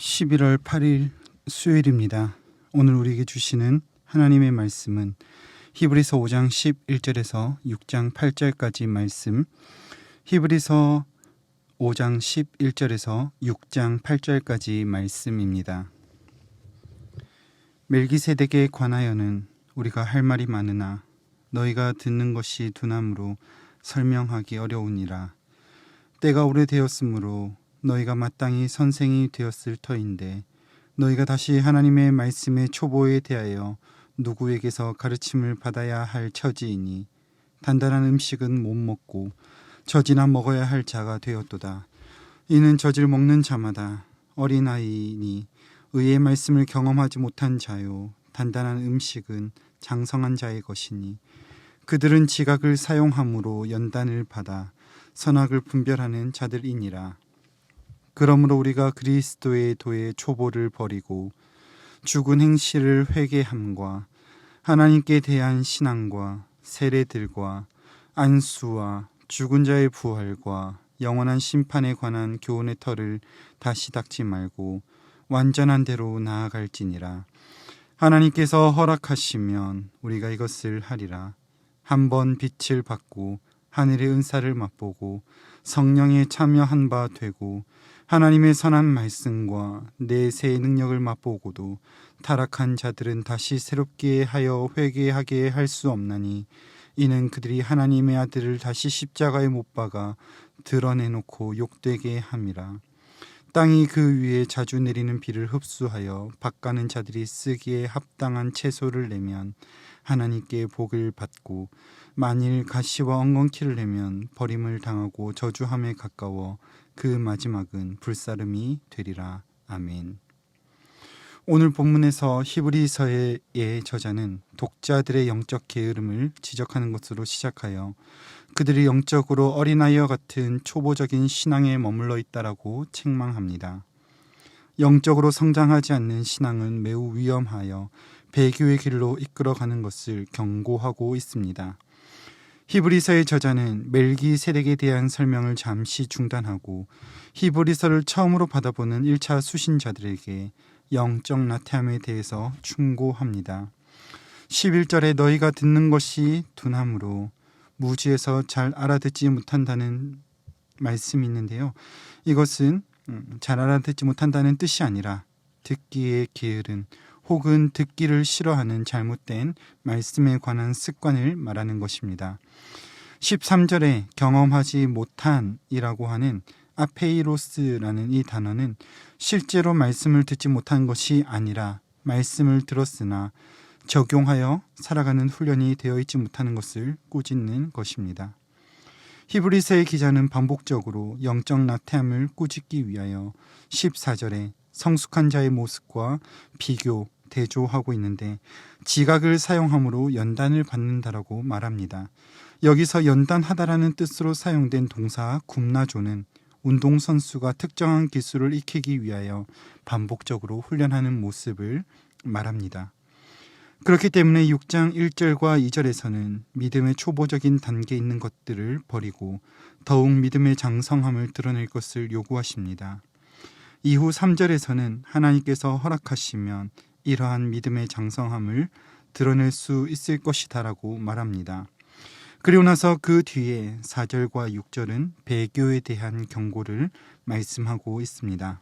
11월 8일 수요일입니다. 오늘 우리에게 주시는 하나님의 말씀은 히브리서 5장 11절에서 6장 8절까지 말씀, 히브리서 5장 11절에서 6장 8절까지 말씀입니다. 멜기세덱에 관하여는 우리가 할 말이 많으나 너희가 듣는 것이 둔함으로 설명하기 어려우니라. 때가 오래되었으므로 너희가 마땅히 선생이 되었을 터인데 너희가 다시 하나님의 말씀의 초보에 대하여 누구에게서 가르침을 받아야 할 처지이니 단단한 음식은 못 먹고 젖이나 먹어야 할 자가 되었도다. 이는 젖을 먹는 자마다 어린아이니 의의 말씀을 경험하지 못한 자요 단단한 음식은 장성한 자의 것이니 그들은 지각을 사용함으로 연단을 받아 선악을 분별하는 자들이니라. 그러므로 우리가 그리스도의 도의 초보를 버리고 죽은 행실을 회개함과 하나님께 대한 신앙과 세례들과 안수와 죽은 자의 부활과 영원한 심판에 관한 교훈의 터를 다시 닦지 말고 완전한 대로 나아갈지니라. 하나님께서 허락하시면 우리가 이것을 하리라. 한번 빛을 받고 하늘의 은사를 맛보고 성령에 참여한 바 되고 하나님의 선한 말씀과 내세의 능력을 맛보고도 타락한 자들은 다시 새롭게 하여 회개하게 할 수 없나니 이는 그들이 하나님의 아들을 다시 십자가에 못 박아 드러내놓고 욕되게 함이라. 땅이 그 위에 자주 내리는 비를 흡수하여 밭가는 자들이 쓰기에 합당한 채소를 내면 하나님께 복을 받고 만일 가시와 엉겅퀴를 내면 버림을 당하고 저주함에 가까워 그 마지막은 불사름이 되리라. 아멘. 오늘 본문에서 히브리서의 저자는 독자들의 영적 게으름을 지적하는 것으로 시작하여 그들이 영적으로 어린아이와 같은 초보적인 신앙에 머물러 있다라고 책망합니다. 영적으로 성장하지 않는 신앙은 매우 위험하여 배교의 길로 이끌어가는 것을 경고하고 있습니다. 히브리서의 저자는 멜기세덱에 대한 설명을 잠시 중단하고 히브리서를 처음으로 받아보는 1차 수신자들에게 영적 나태함에 대해서 충고합니다. 11절에 너희가 듣는 것이 둔함으로 무지해서 잘 알아듣지 못한다는 말씀이 있는데요. 이것은 잘 알아듣지 못한다는 뜻이 아니라 듣기에 게으른 혹은 듣기를 싫어하는 잘못된 말씀에 관한 습관을 말하는 것입니다. 13절에 경험하지 못한이라고 하는 아페이로스라는 이 단어는 실제로 말씀을 듣지 못한 것이 아니라 말씀을 들었으나 적용하여 살아가는 훈련이 되어 있지 못하는 것을 꾸짖는 것입니다. 히브리서의 기자는 반복적으로 영적 나태함을 꾸짖기 위하여 14절에 성숙한 자의 모습과 비교, 대조하고 있는데 지각을 사용함으로 연단을 받는다라고 말합니다. 여기서 연단하다라는 뜻으로 사용된 동사 굽나조는 운동선수가 특정한 기술을 익히기 위하여 반복적으로 훈련하는 모습을 말합니다. 그렇기 때문에 6장 1절과 2절에서는 믿음의 초보적인 단계에 있는 것들을 버리고 더욱 믿음의 장성함을 드러낼 것을 요구하십니다. 이후 3절에서는 하나님께서 허락하시면 이러한 믿음의 장성함을 드러낼 수 있을 것이다라고 말합니다. 그리고 나서 그 뒤에 4절과 6절은 배교에 대한 경고를 말씀하고 있습니다.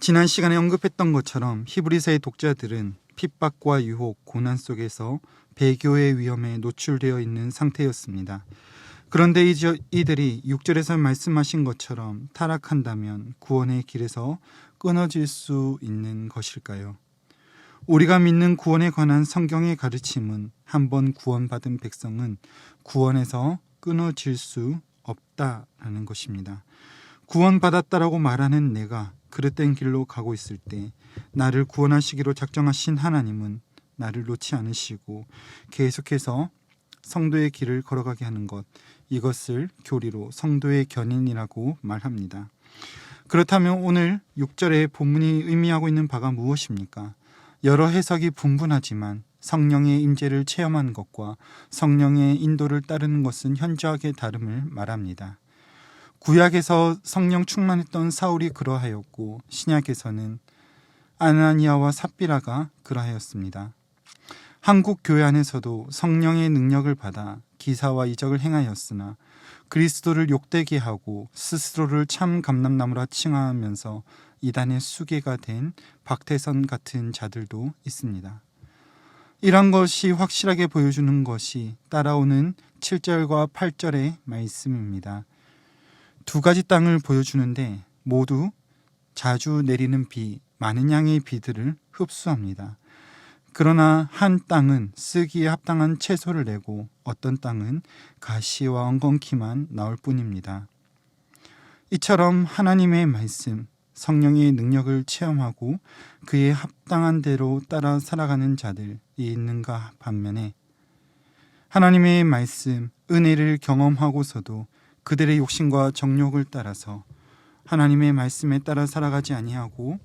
지난 시간에 언급했던 것처럼 히브리서의 독자들은 핍박과 유혹, 고난 속에서 배교의 위험에 노출되어 있는 상태였습니다. 그런데 이들이 6절에서 말씀하신 것처럼 타락한다면 구원의 길에서 끊어질 수 있는 것일까요? 우리가 믿는 구원에 관한 성경의 가르침은 한번 구원받은 백성은 구원에서 끊어질 수 없다라는 것입니다. 구원받았다라고 말하는 내가 그릇된 길로 가고 있을 때 나를 구원하시기로 작정하신 하나님은 나를 놓지 않으시고 계속해서 성도의 길을 걸어가게 하는 것, 이것을 교리로 성도의 견인이라고 말합니다. 그렇다면 오늘 6절의 본문이 의미하고 있는 바가 무엇입니까? 여러 해석이 분분하지만 성령의 임재를 체험한 것과 성령의 인도를 따르는 것은 현저하게 다름을 말합니다. 구약에서 성령 충만했던 사울이 그러하였고 신약에서는 아나니아와 삽비라가 그러하였습니다. 한국 교회 안에서도 성령의 능력을 받아 기사와 이적을 행하였으나 그리스도를 욕되게 하고 스스로를 참 감람나무라 칭하면서 이단의 수괴가 된 박태선 같은 자들도 있습니다. 이런 것이 확실하게 보여주는 것이 따라오는 7절과 8절의 말씀입니다. 두 가지 땅을 보여주는데 모두 자주 내리는 비, 많은 양의 비들을 흡수합니다. 그러나 한 땅은 쓰기에 합당한 채소를 내고 어떤 땅은 가시와 엉겅퀴만 나올 뿐입니다. 이처럼 하나님의 말씀, 성령의 능력을 체험하고 그에 합당한 대로 따라 살아가는 자들이 있는가 반면에 하나님의 말씀, 은혜를 경험하고서도 그들의 욕심과 정욕을 따라서 하나님의 말씀에 따라 살아가지 아니하고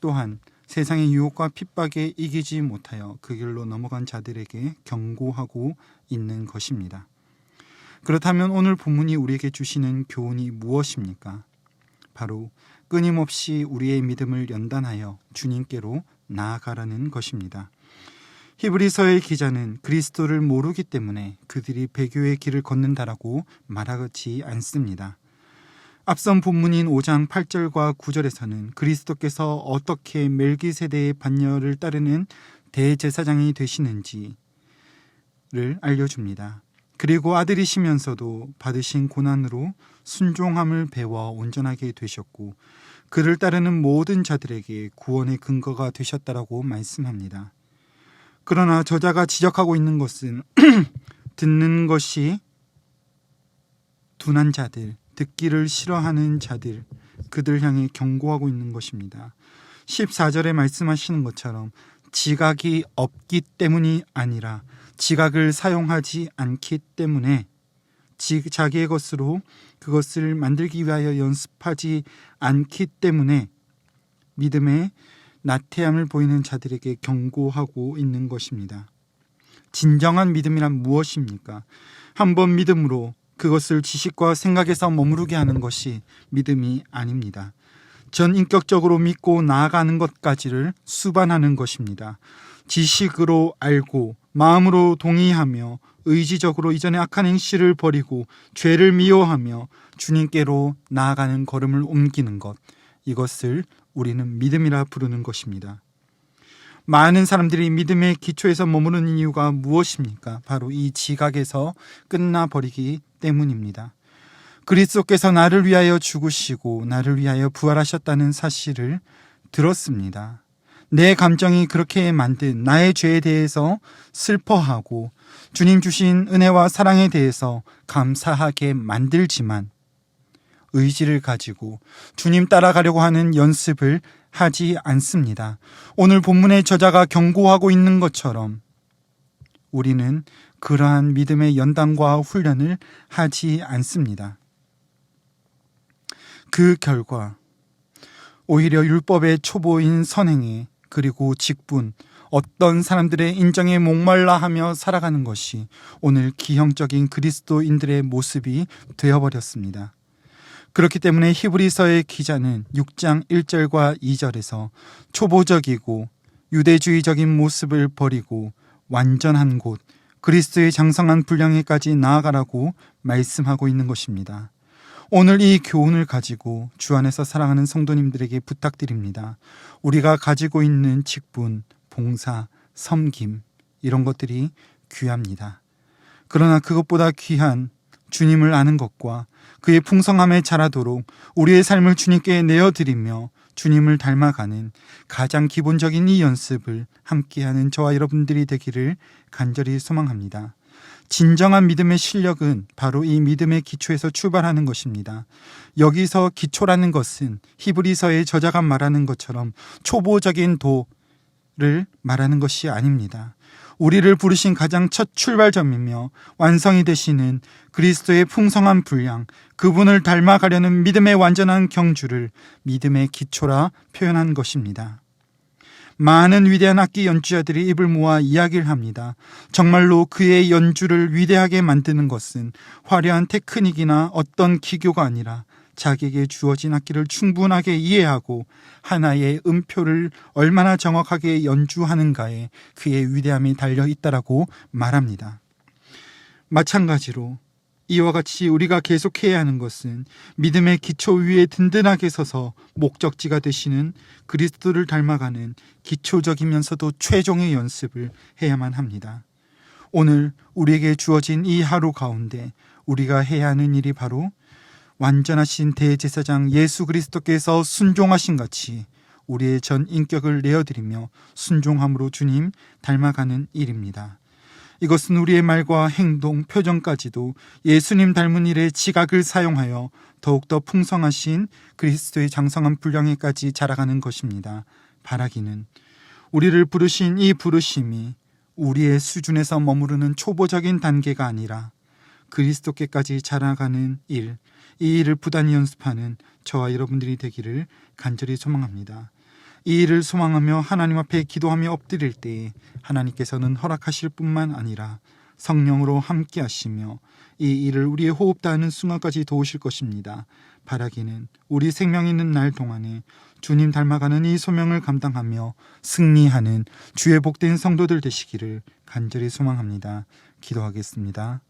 또한 세상의 유혹과 핍박에 이기지 못하여 그 길로 넘어간 자들에게 경고하고 있는 것입니다. 그렇다면 오늘 본문이 우리에게 주시는 교훈이 무엇입니까? 바로 끊임없이 우리의 믿음을 연단하여 주님께로 나아가라는 것입니다. 히브리서의 기자는 그리스도를 모르기 때문에 그들이 배교의 길을 걷는다라고 말하지 않습니다. 앞선 본문인 5장 8절과 9절에서는 그리스도께서 어떻게 멜기세덱의 반열을 따르는 대제사장이 되시는지를 알려줍니다. 그리고 아들이시면서도 받으신 고난으로 순종함을 배워 온전하게 되셨고 그를 따르는 모든 자들에게 구원의 근거가 되셨다라고 말씀합니다. 그러나 저자가 지적하고 있는 것은 듣는 것이 둔한 자들, 듣기를 싫어하는 자들, 그들 향해 경고하고 있는 것입니다. 14절에 말씀하시는 것처럼 지각이 없기 때문이 아니라 지각을 사용하지 않기 때문에 자기의 것으로 그것을 만들기 위하여 연습하지 않기 때문에 믿음의 나태함을 보이는 자들에게 경고하고 있는 것입니다. 진정한 믿음이란 무엇입니까? 한번 믿음으로 그것을 지식과 생각에서 머무르게 하는 것이 믿음이 아닙니다. 전인격적으로 믿고 나아가는 것까지를 수반하는 것입니다. 지식으로 알고 마음으로 동의하며 의지적으로 이전의 악한 행실을 버리고 죄를 미워하며 주님께로 나아가는 걸음을 옮기는 것, 이것을 우리는 믿음이라 부르는 것입니다. 많은 사람들이 믿음의 기초에서 머무르는 이유가 무엇입니까? 바로 이 지각에서 끝나버리기 때문입니다. 그리스도께서 나를 위하여 죽으시고 나를 위하여 부활하셨다는 사실을 들었습니다. 내 감정이 그렇게 만든 나의 죄에 대해서 슬퍼하고 주님 주신 은혜와 사랑에 대해서 감사하게 만들지만 의지를 가지고 주님 따라가려고 하는 연습을 하지 않습니다. 오늘 본문의 저자가 경고하고 있는 것처럼 우리는 그러한 믿음의 연단과 훈련을 하지 않습니다. 그 결과 오히려 율법의 초보인 선행에 그리고 직분, 어떤 사람들의 인정에 목말라 하며 살아가는 것이 오늘 기형적인 그리스도인들의 모습이 되어버렸습니다. 그렇기 때문에 히브리서의 기자는 6장 1절과 2절에서 초보적이고 유대주의적인 모습을 버리고 완전한 곳, 그리스도의 장성한 분량에까지 나아가라고 말씀하고 있는 것입니다. 오늘 이 교훈을 가지고 주 안에서 사랑하는 성도님들에게 부탁드립니다. 우리가 가지고 있는 직분, 봉사, 섬김, 이런 것들이 귀합니다. 그러나 그것보다 귀한 주님을 아는 것과 그의 풍성함에 자라도록 우리의 삶을 주님께 내어드리며 주님을 닮아가는 가장 기본적인 이 연습을 함께하는 저와 여러분들이 되기를 간절히 소망합니다. 진정한 믿음의 실력은 바로 이 믿음의 기초에서 출발하는 것입니다. 여기서 기초라는 것은 히브리서의 저자가 말하는 것처럼 초보적인 도를 말하는 것이 아닙니다. 우리를 부르신 가장 첫 출발점이며 완성이 되시는 그리스도의 풍성한 분량, 그분을 닮아가려는 믿음의 완전한 경주를 믿음의 기초라 표현한 것입니다. 많은 위대한 악기 연주자들이 입을 모아 이야기를 합니다. 정말로 그의 연주를 위대하게 만드는 것은 화려한 테크닉이나 어떤 기교가 아니라 자기에게 주어진 악기를 충분하게 이해하고 하나의 음표를 얼마나 정확하게 연주하는가에 그의 위대함이 달려 있다라고 말합니다. 마찬가지로 이와 같이 우리가 계속해야 하는 것은 믿음의 기초 위에 든든하게 서서 목적지가 되시는 그리스도를 닮아가는 기초적이면서도 최종의 연습을 해야만 합니다. 오늘 우리에게 주어진 이 하루 가운데 우리가 해야 하는 일이 바로 완전하신 대제사장 예수 그리스도께서 순종하신 같이 우리의 전 인격을 내어드리며 순종함으로 주님 닮아가는 일입니다. 이것은 우리의 말과 행동, 표정까지도 예수님 닮은 일의 지각을 사용하여 더욱더 풍성하신 그리스도의 장성한 분량에까지 자라가는 것입니다. 바라기는 우리를 부르신 이 부르심이 우리의 수준에서 머무르는 초보적인 단계가 아니라 그리스도께까지 자라가는 일, 이 일을 부단히 연습하는 저와 여러분들이 되기를 간절히 소망합니다. 이 일을 소망하며 하나님 앞에 기도하며 엎드릴 때에 하나님께서는 허락하실 뿐만 아니라 성령으로 함께 하시며 이 일을 우리의 호흡 닿는 순간까지 도우실 것입니다. 바라기는 우리 생명 있는 날 동안에 주님 닮아가는 이 소명을 감당하며 승리하는 주의 복된 성도들 되시기를 간절히 소망합니다. 기도하겠습니다.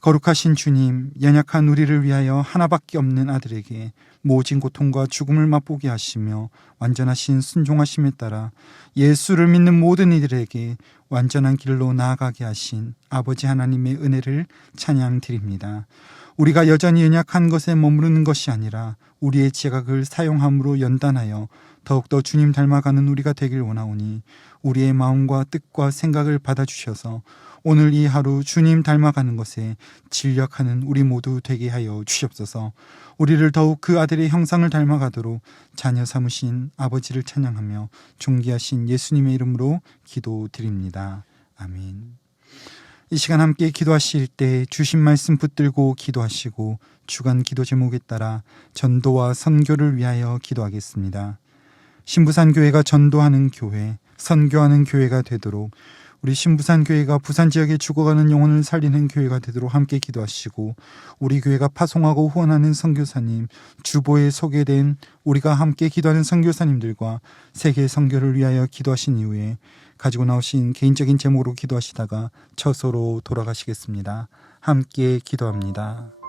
거룩하신 주님, 연약한 우리를 위하여 하나밖에 없는 아들에게 모진 고통과 죽음을 맛보게 하시며 완전하신 순종하심에 따라 예수를 믿는 모든 이들에게 완전한 길로 나아가게 하신 아버지 하나님의 은혜를 찬양드립니다. 우리가 여전히 연약한 것에 머무르는 것이 아니라 우리의 지각을 사용함으로 연단하여 더욱더 주님 닮아가는 우리가 되길 원하오니 우리의 마음과 뜻과 생각을 받아주셔서 오늘 이 하루 주님 닮아가는 것에 진력하는 우리 모두 되게 하여 주시옵소서. 우리를 더욱 그 아들의 형상을 닮아가도록 자녀 삼으신 아버지를 찬양하며 존귀하신 예수님의 이름으로 기도드립니다. 아멘. 이 시간 함께 기도하실 때 주신 말씀 붙들고 기도하시고 주간 기도 제목에 따라 전도와 선교를 위하여 기도하겠습니다. 신부산교회가 전도하는 교회, 선교하는 교회가 되도록 우리 신부산교회가 부산 지역에 죽어가는 영혼을 살리는 교회가 되도록 함께 기도하시고 우리 교회가 파송하고 후원하는 선교사님, 주보에 소개된 우리가 함께 기도하는 선교사님들과 세계 선교를 위하여 기도하신 이후에 가지고 나오신 개인적인 제목으로 기도하시다가 처소로 돌아가시겠습니다. 함께 기도합니다.